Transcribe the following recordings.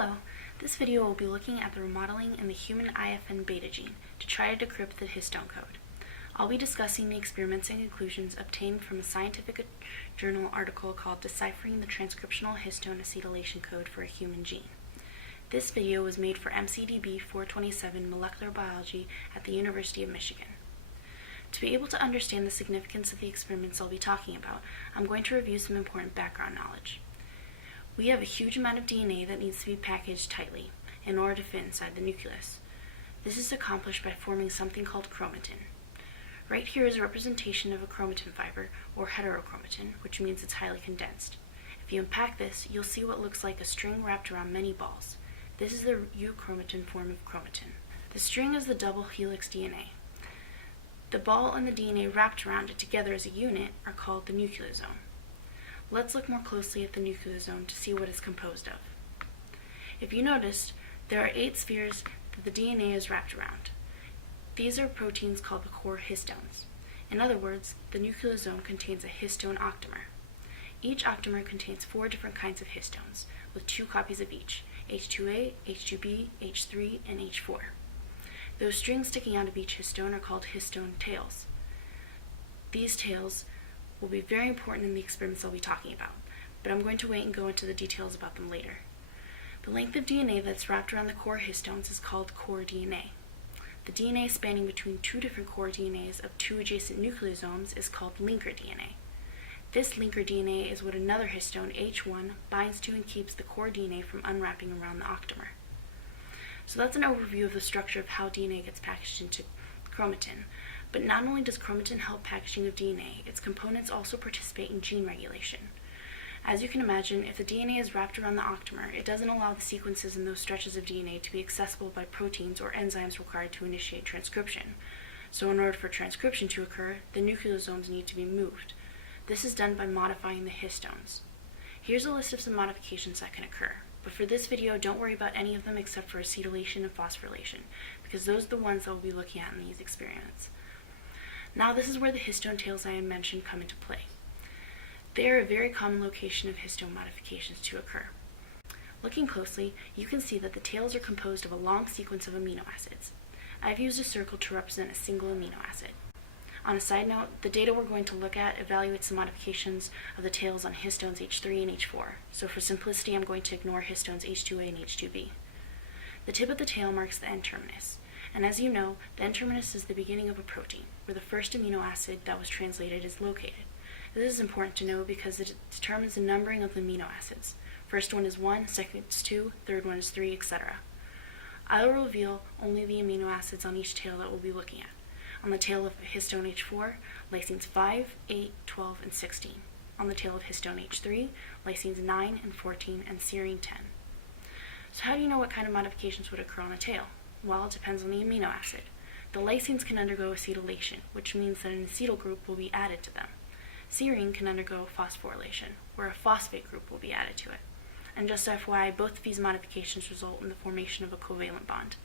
Hello, this video will be looking at the remodeling in the human INF-beta gene to try to decrypt the histone code. I'll be discussing the experiments and conclusions obtained from a scientific journal article called Deciphering the Transcriptional Histone Acetylation Code for a Human Gene. This video was made for MCDB 427 Molecular Biology at the University of Michigan. To be able to understand the significance of the experiments I'll be talking about, I'm going to review some important background knowledge. We have a huge amount of DNA that needs to be packaged tightly in order to fit inside the nucleus. This is accomplished by forming something called chromatin. Right here is a representation of a chromatin fiber, or heterochromatin, which means it's highly condensed. If you unpack this, you'll see what looks like a string wrapped around many balls. This is the euchromatin form of chromatin. The string is the double helix DNA. The ball and the DNA wrapped around it together as a unit are called the nucleosome. Let's look more closely at the nucleosome to see what it's composed of. If you noticed, there are 8 spheres that the DNA is wrapped around. These are proteins called the core histones. In other words, the nucleosome contains a histone octamer. Each octamer contains 4 different kinds of histones, with 2 copies of each, H2A, H2B, H3, and H4. Those strings sticking out of each histone are called histone tails. These tails will be very important in the experiments I'll be talking about, but I'm going to wait and go into the details about them later. The length of DNA that's wrapped around the core histones is called core DNA. The DNA spanning between 2 different core DNAs of 2 adjacent nucleosomes is called linker DNA. This linker DNA is what another histone, H1, binds to and keeps the core DNA from unwrapping around the octamer. So that's an overview of the structure of how DNA gets packaged into chromatin. But not only does chromatin help packaging of DNA, its components also participate in gene regulation. As you can imagine, if the DNA is wrapped around the octamer, it doesn't allow the sequences in those stretches of DNA to be accessible by proteins or enzymes required to initiate transcription. So in order for transcription to occur, the nucleosomes need to be moved. This is done by modifying the histones. Here's a list of some modifications that can occur, but for this video, don't worry about any of them except for acetylation and phosphorylation, because those are the ones that we'll be looking at in these experiments. Now this is where the histone tails I mentioned come into play. They are a very common location of histone modifications to occur. Looking closely, you can see that the tails are composed of a long sequence of amino acids. I've used a circle to represent a single amino acid. On a side note, the data we're going to look at evaluates the modifications of the tails on histones H3 and H4, so for simplicity I'm going to ignore histones H2A and H2B. The tip of the tail marks the N-terminus. And as you know, the N-terminus is the beginning of a protein, where the first amino acid that was translated is located. This is important to know because it determines the numbering of the amino acids. First one is 1, second is 2, third one is 3, etc. I will reveal only the amino acids on each tail that we'll be looking at. On the tail of histone H4, lysines 5, 8, 12, and 16. On the tail of histone H3, lysines 9 and 14, and serine 10. So how do you know what kind of modifications would occur on a tail? Well, it depends on the amino acid. The lysines can undergo acetylation, which means that an acetyl group will be added to them. Serine can undergo phosphorylation, where a phosphate group will be added to it. And just FYI, both of these modifications result in the formation of a covalent bond.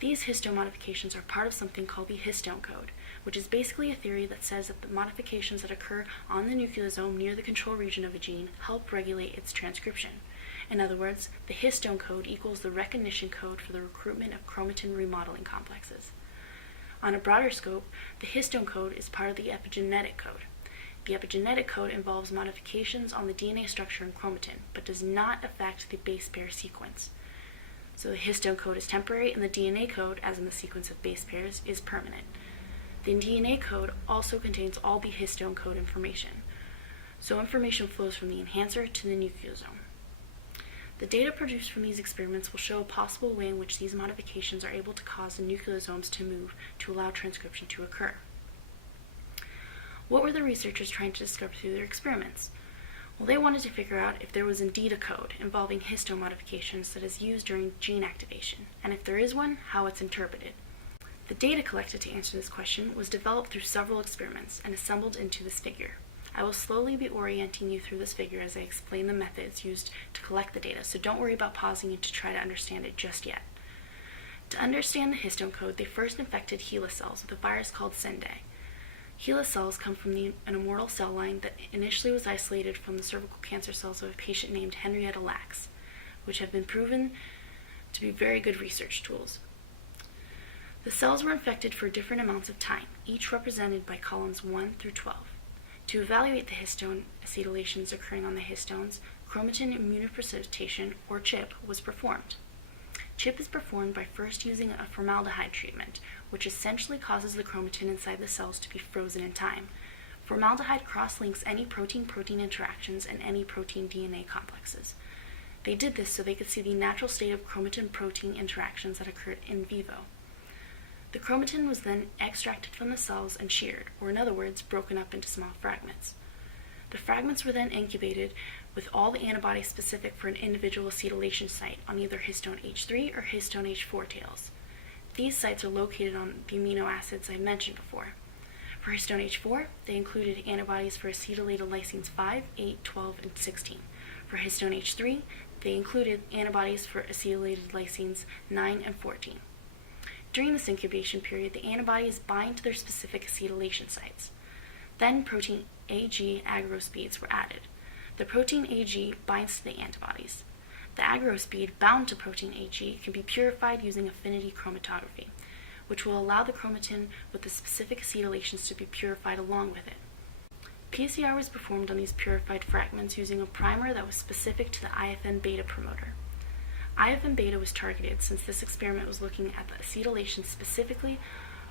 These histone modifications are part of something called the histone code, which is basically a theory that says that the modifications that occur on the nucleosome near the control region of a gene help regulate its transcription. In other words, the histone code equals the recognition code for the recruitment of chromatin remodeling complexes. On a broader scope, the histone code is part of the epigenetic code. The epigenetic code involves modifications on the DNA structure in chromatin, but does not affect the base pair sequence. So the histone code is temporary, and the DNA code, as in the sequence of base pairs, is permanent. The DNA code also contains all the histone code information. So information flows from the enhancer to the nucleosome. The data produced from these experiments will show a possible way in which these modifications are able to cause the nucleosomes to move to allow transcription to occur. What were the researchers trying to discover through their experiments? Well, they wanted to figure out if there was indeed a code involving histone modifications that is used during gene activation, and if there is one, how it's interpreted. The data collected to answer this question was developed through several experiments and assembled into this figure. I will slowly be orienting you through this figure as I explain the methods used to collect the data, so don't worry about pausing it to try to understand it just yet. To understand the histone code, they first infected HeLa cells with a virus called Sendai. HeLa cells come from an immortal cell line that initially was isolated from the cervical cancer cells of a patient named Henrietta Lacks. which have been proven to be very good research tools. The cells were infected for different amounts of time, each represented by columns 1 through 12. To evaluate the histone acetylations occurring on the histones, chromatin immunoprecipitation, or CHIP, was performed. CHIP is performed by first using a formaldehyde treatment, which essentially causes the chromatin inside the cells to be frozen in time. Formaldehyde cross-links any protein-protein interactions and any protein-DNA complexes. They did this so they could see the natural state of chromatin-protein interactions that occurred in vivo. The chromatin was then extracted from the cells and sheared, or in other words, broken up into small fragments. The fragments were then incubated with all the antibodies specific for an individual acetylation site on either histone H3 or histone H4 tails. These sites are located on the amino acids I mentioned before. For histone H4, they included antibodies for acetylated lysines 5, 8, 12, and 16. For histone H3, they included antibodies for acetylated lysines 9 and 14. During this incubation period, the antibodies bind to their specific acetylation sites. Then protein Ag agrospeeds were added. The protein Ag binds to the antibodies. The agrospeed bound to protein Ag can be purified using affinity chromatography, which will allow the chromatin with the specific acetylations to be purified along with it. PCR was performed on these purified fragments using a primer that was specific to the INF-beta promoter. INF-beta was targeted since this experiment was looking at the acetylation specifically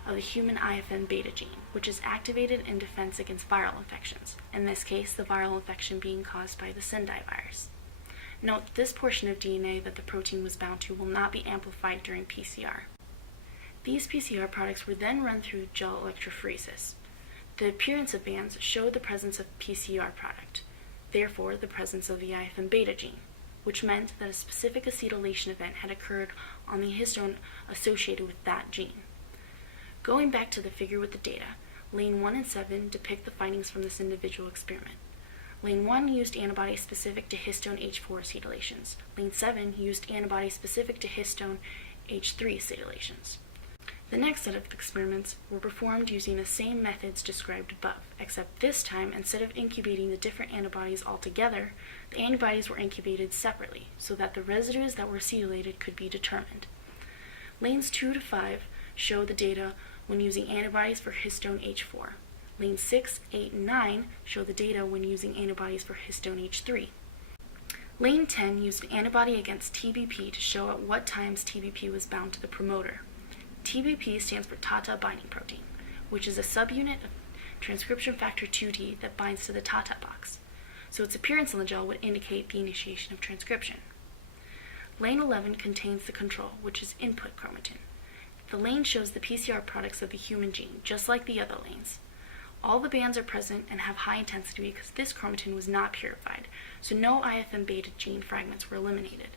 of the human INF-beta gene, which is activated in defense against viral infections, in this case the viral infection being caused by the Sendai virus. Note that this portion of DNA that the protein was bound to will not be amplified during PCR. These PCR products were then run through gel electrophoresis. The appearance of bands showed the presence of PCR product, therefore the presence of the INF-beta gene, which meant that a specific acetylation event had occurred on the histone associated with that gene. Going back to the figure with the data, lane 1 and 7 depict the findings from this individual experiment. Lane 1 used antibodies specific to histone H4 acetylations. Lane 7 used antibodies specific to histone H3 acetylations. The next set of experiments were performed using the same methods described above, except this time, instead of incubating the different antibodies all together, the antibodies were incubated separately so that the residues that were acetylated could be determined. Lanes 2 to 5 show the data when using antibodies for histone H4. Lanes 6, 8, and 9 show the data when using antibodies for histone H3. Lane 10 used an antibody against TBP to show at what times TBP was bound to the promoter. TBP stands for TATA binding protein, which is a subunit of transcription factor 2D that binds to the TATA box, so its appearance on the gel would indicate the initiation of transcription. Lane 11 contains the control, which is input chromatin. The lane shows the PCR products of the human gene, just like the other lanes. All the bands are present and have high intensity because this chromatin was not purified, so no INF-beta gene fragments were eliminated.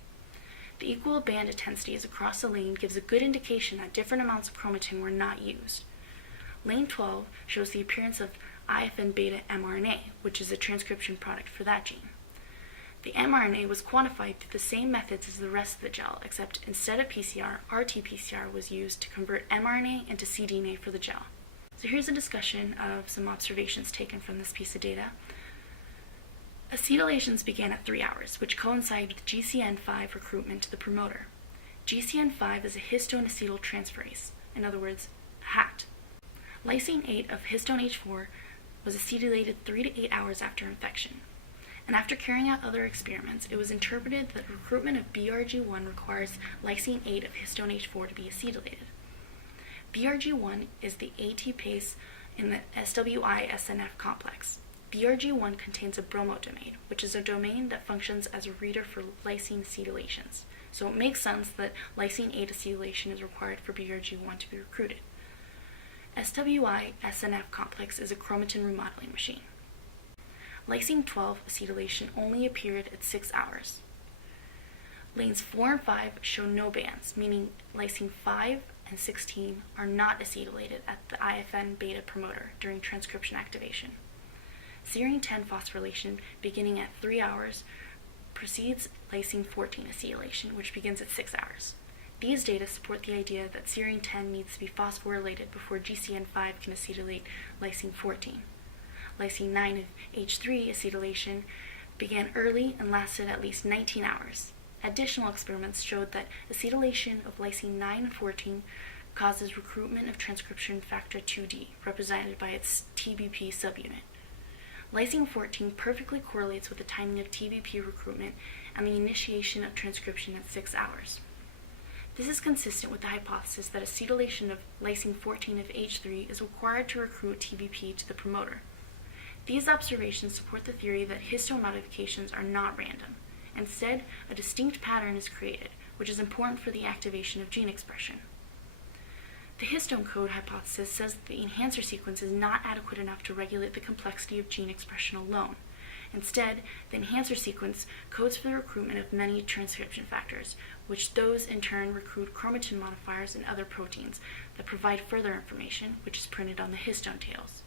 The equal band intensities across the lane gives a good indication that different amounts of chromatin were not used. Lane 12 shows the appearance of INF-beta mRNA, which is a transcription product for that gene. The mRNA was quantified through the same methods as the rest of the gel, except instead of PCR, RT-PCR was used to convert mRNA into cDNA for the gel. So here's a discussion of some observations taken from this piece of data. Acetylations began at 3 hours, which coincided with GCN5 recruitment to the promoter. GCN5 is a histone acetyltransferase, in other words, HAT. Lysine 8 of histone H4 was acetylated 3 to 8 hours after infection. And after carrying out other experiments, it was interpreted that recruitment of BRG1 requires lysine 8 of histone H4 to be acetylated. BRG1 is the ATPase in the SWI-SNF complex. BRG1 contains a bromodomain, which is a domain that functions as a reader for lysine acetylations. So it makes sense that lysine 8 acetylation is required for BRG1 to be recruited. SWI-SNF complex is a chromatin remodeling machine. Lysine 12 acetylation only appeared at 6 hours. Lanes 4 and 5 show no bands, meaning lysine 5 and 16 are not acetylated at the INF-beta promoter during transcription activation. Serine 10 phosphorylation, beginning at 3 hours, precedes lysine 14 acetylation, which begins at 6 hours. These data support the idea that serine 10 needs to be phosphorylated before GCN5 can acetylate lysine 14. Lysine 9 of H3 acetylation began early and lasted at least 19 hours. additional experiments showed that acetylation of lysine 9 and 14 causes recruitment of transcription factor 2D, represented by its TBP subunit. Lysine 14 perfectly correlates with the timing of TBP recruitment and the initiation of transcription at 6 hours. This is consistent with the hypothesis that acetylation of lysine 14 of H3 is required to recruit TBP to the promoter. These observations support the theory that histone modifications are not random. Instead, a distinct pattern is created, which is important for the activation of gene expression. The histone code hypothesis says that the enhancer sequence is not adequate enough to regulate the complexity of gene expression alone. Instead, the enhancer sequence codes for the recruitment of many transcription factors, which those in turn recruit chromatin modifiers and other proteins that provide further information, which is printed on the histone tails.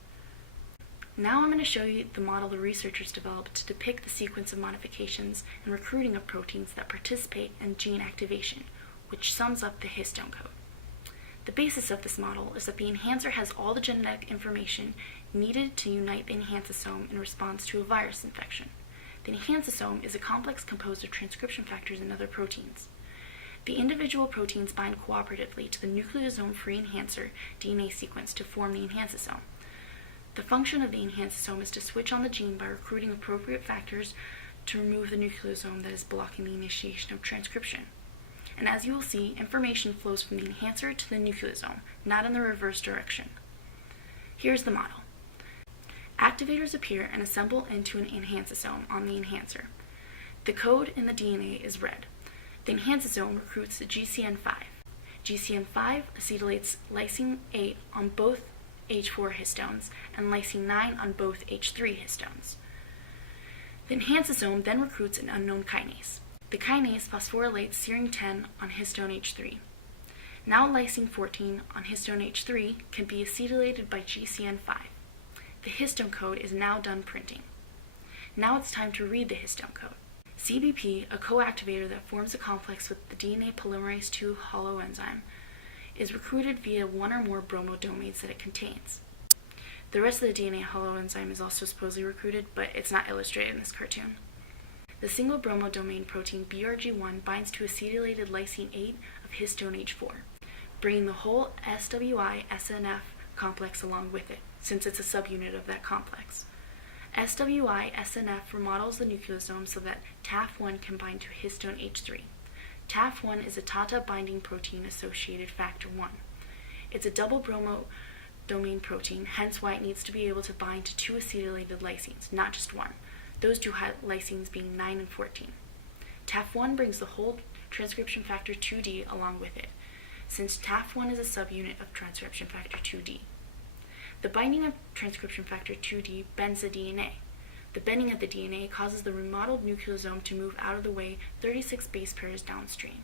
Now I'm going to show you the model the researchers developed to depict the sequence of modifications and recruiting of proteins that participate in gene activation, which sums up the histone code. The basis of this model is that the enhancer has all the genetic information needed to unite the enhanceosome in response to a virus infection. The enhanceosome is a complex composed of transcription factors and other proteins. The individual proteins bind cooperatively to the nucleosome-free enhancer DNA sequence to form the enhanceosome. The function of the enhanceosome is to switch on the gene by recruiting appropriate factors to remove the nucleosome that is blocking the initiation of transcription. And as you will see, information flows from the enhancer to the nucleosome, not in the reverse direction. Here's the model. Activators appear and assemble into an enhanceosome on the enhancer. The code in the DNA is red. The enhanceosome recruits the GCN5. GCN5 acetylates lysine 8 on both H4 histones and lysine 9 on both H3 histones. The enhanceosome then recruits an unknown kinase. The kinase phosphorylates serine 10 on histone H3. Now lysine 14 on histone H3 can be acetylated by GCN5. The histone code is now done printing. Now it's time to read the histone code. CBP, a coactivator that forms a complex with the DNA polymerase II holoenzyme, is recruited via one or more bromodomains that it contains. The rest of the DNA holoenzyme is also supposedly recruited, but it's not illustrated in this cartoon. The single bromodomain protein BRG1 binds to acetylated lysine 8 of histone H4, bringing the whole SWI-SNF complex along with it, since it's a subunit of that complex. SWI-SNF remodels the nucleosome so that TAF1 can bind to histone H3. TAF1 is a TATA-binding protein-associated factor 1. It's a double bromodomain protein, hence why it needs to be able to bind to two acetylated lysines, not just one. Those two lysines being 9 and 14. TAF1 brings the whole transcription factor 2D along with it, since TAF1 is a subunit of transcription factor 2D. The binding of transcription factor 2D bends the DNA. The bending of the DNA causes the remodeled nucleosome to move out of the way 36 base pairs downstream.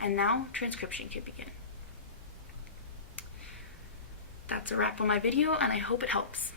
And now transcription can begin. That's a wrap on my video, and I hope it helps.